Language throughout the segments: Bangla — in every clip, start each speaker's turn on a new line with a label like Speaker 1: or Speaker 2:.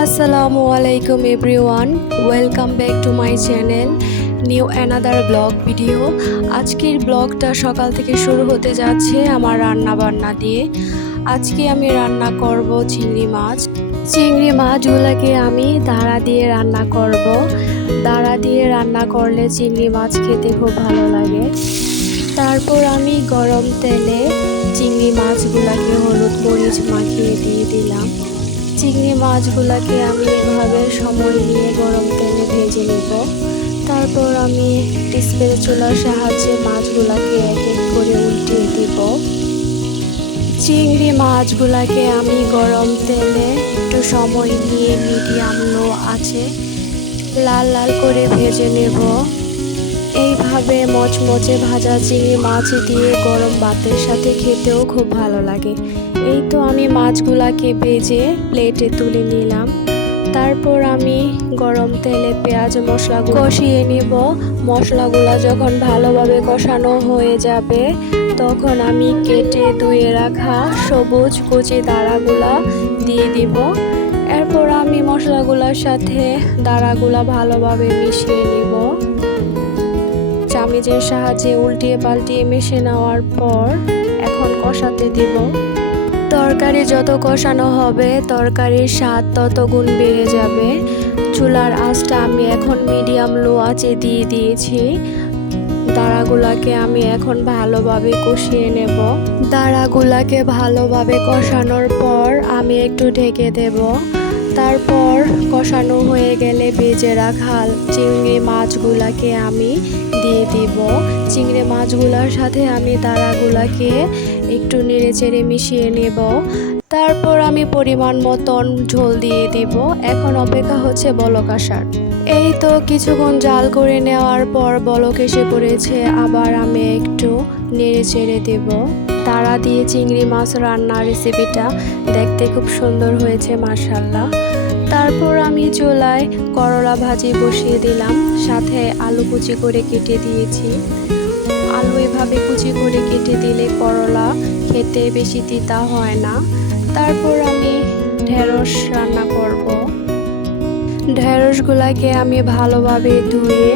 Speaker 1: আসসালামু আলাইকুম everyone welcome back to my channel new another vlog video আজকের ব্লগটা সকাল থেকে শুরু হতে যাচ্ছে আমার রান্না বান্না দিয়ে। আজকে আমি রান্না করব চিংড়ি মাছ। চিংড়ি মাছগুলোকে আমি দাঁড়া দিয়ে রান্না করব। দাঁড়া দিয়ে রান্না করলে চিংড়ি মাছ খেতে খুব ভালো লাগে। তারপর আমি গরম তেলে চিংড়ি মাছগুলোকে হলুদ মরিচ মাখিয়ে চিংড়ি মাছগুলোকে আমি এভাবে সময় নিয়ে গরম তেলে ভেজে নেব। তারপর আমি ডিসপ্লে চুলার সাহায্যে মাছগুলোকে এক এক করে উল্টিয়ে দিব। চিংড়ি মাছগুলোকে আমি গরম তেলে একটু সময় নিয়ে মিডিয়াম লো আছে লাল লাল করে ভেজে নেব। এইভাবে মচমচে ভাজা চিংড়ি মাছ দিয়ে গরম ভাতের সাথে খেতেও খুব ভালো লাগে। এই তো আমি মাছগুলাকে ভেজে প্লেটে তুলে নিলাম। তারপর আমি গরম তেলে পেঁয়াজ মশলা কষিয়ে নিব। মশলাগুলো যখন ভালোভাবে কষানো হয়ে যাবে, তখন আমি কেটে ধুয়ে রাখা সবুজ কচি দাঁড়াগুলা দিয়ে দিব। এরপর আমি মশলাগুলোর সাথে দাঁড়াগুলা ভালোভাবে মিশিয়ে নিব। চামিচের সাহায্যে উল্টিয়ে পাল্টিয়ে মিশে নেওয়ার পর এখন কষাতে দিব। তরকারি যত কষানো হবে, তরকারির স্বাদ তত গুণ বেড়ে যাবে। চুলার আঁচটা আমি এখন মিডিয়াম লো আঁচে দিয়ে দিয়েছি। দাঁড়াগুলাকে আমি এখন ভালোভাবে কষিয়ে নেব। দাঁড়াগুলাকে ভালোভাবে কষানোর পর আমি একটু ঢেকে দেব। তারপর কষানো হয়ে গেলে বেজে রাখা চিংড়ি মাছগুলাকে আমি দিয়ে দিব। চিংড়ি মাছগুলোর সাথে আমি দাঁড়াগুলাকে একটু নেড়ে চেড়ে মিশিয়ে নেব। তারপর আমি পরিমাণ মতন ঝোল দিয়ে দিব। এখন অপেক্ষা হচ্ছে বলক আসার। এই তো কিছুক্ষণ জাল করে নেওয়ার পর বলক এসে পড়েছে, আবার আমি একটু নেড়ে চেড়ে দেব। তারা দিয়ে চিংড়ি মাছ রান্নার রেসিপিটা দেখতে খুব সুন্দর হয়েছে মার্শাল্লাহ তারপর আমি চুলায় করলা ভাজি বসিয়ে দিলাম, সাথে আলু কুচি করে কেটে দিয়েছি। আলু এভাবে কুচি করে কেটে দিলে করলা খেতে বেশি তিতা হয় না। তারপর আমি ঢেঁড়স রান্না করব। ঢেঁড়সগুলাকে আমি ভালোভাবে ধুয়ে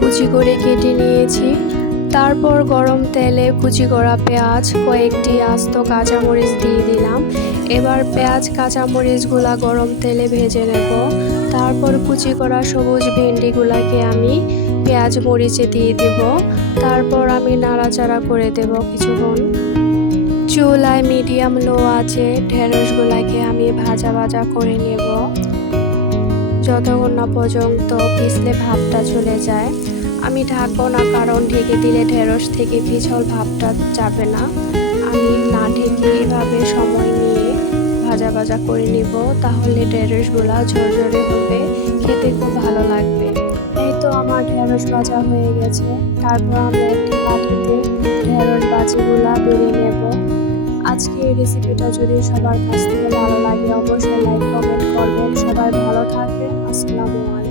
Speaker 1: কুচি করে কেটে নিয়েছি। তারপর গরম তেলে কুচি করা পেঁয়াজ, কয়েকটি আস্ত কাঁচামরিচ দিয়ে দিলাম। এবার পেঁয়াজ, কাঁচামরিচগুলা গরম তেলে ভেজে নেব। তারপর কুচি করা সবুজ ভেন্ডিগুলাকে আমি পেঁয়াজ মরিচে দিয়ে দেব। তারপর আমি নাড়াচাড়া করে দেব কিছুক্ষণ। চুলায় মিডিয়াম লো আছে ঢেঁড়সগুলাকে আমি ভাজা ভাজা করে নেব। যতক্ষণ না পর্যন্ত পিছলে ভাবটা চলে যায়, আমি ঢাকবো না কারণ ঢেকে দিলে ঢেঁড়স থেকে পিছল ভাবটা যাবে না। আমি না ঢেকে এভাবে সময় নিয়ে ভাজা ভাজা করে নিব, তাহলে ঢেঁড়সগুলা ঝরঝরে হবে, খেতে খুব ভালো লাগবে। এই তো আমার ঢেঁড়স ভাজা হয়ে গেছে। তারপর আমি একটি বাটিতে ঢেঁড়স বাজিগুলা বেরিয়ে নেব। আজকে এই রেসিপিটা যদি সবার কাছ থেকে ভালো লাগে, অবশ্যই লাইক কমেন্ট করবেন। সবাই ভালো থাকবেন। আসসালামু আলাইকুম।